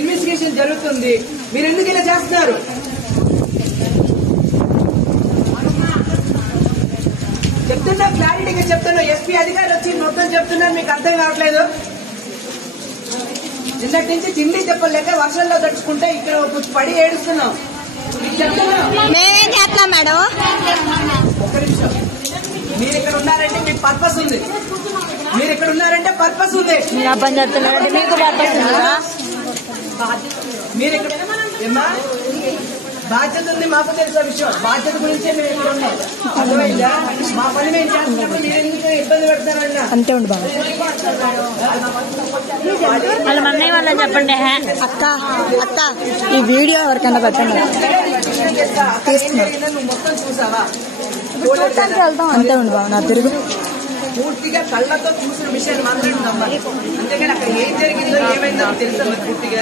Investigation జరుగుతుంది. మీరు ఎందుకు ఇలా చేస్తున్నారు? చెప్తున్నా, క్లారిటీగా చెప్తున్నా. ఎస్పీ అధికారులు వచ్చి మొత్తం చెప్తున్నారు, మీకు అర్థం కావట్లేదు. నిన్నటి నుంచి తిండి చెప్పలేక వర్షంలో తడుచుకుంటే ఇక్కడ పడి ఏడుస్తున్నాం. మేమేం చేస్తున్నాం మేడం? ఒక్క నిమిషం. మీరు ఇక్కడ ఉన్నారంటే మీకు పర్పస్ ఉంది. మీరు ఇక్కడ ఉన్నారంటే పర్పస్ ఉంది. నా పని చెప్తున్నారంటే మీకు పర్పస్ ఉందా? మీరు ఇక్కడ ఏమా బాధ్యత ఉంది, మాకు తెలిసిన విషయం. బాధ్యత గురించే మేము ఇక్కడ ఉన్నాం. అర్థమైందా? మా పని మేము చేస్తున్నప్పుడు మీరు ఎందుకు ఇబ్బంది పెడతారన్నా? అంతే ఉండు బాబు. వాళ్ళ మన్నయ్య వాళ్ళని చెప్పండి. అక్క అక్క ఈ వీడియో ఎవరికైనా పెట్టండి. నువ్వు మొత్తం చూసావా? అంతే ఉండు బాబు. నా తిరుగు పూర్తిగా కళ్ళతో చూసిన విషయాన్ని మాత్రం నమ్మాలి. అంతేగాని అక్కడ ఏం జరిగిందో ఏమైందో తెలుసా పూర్తిగా.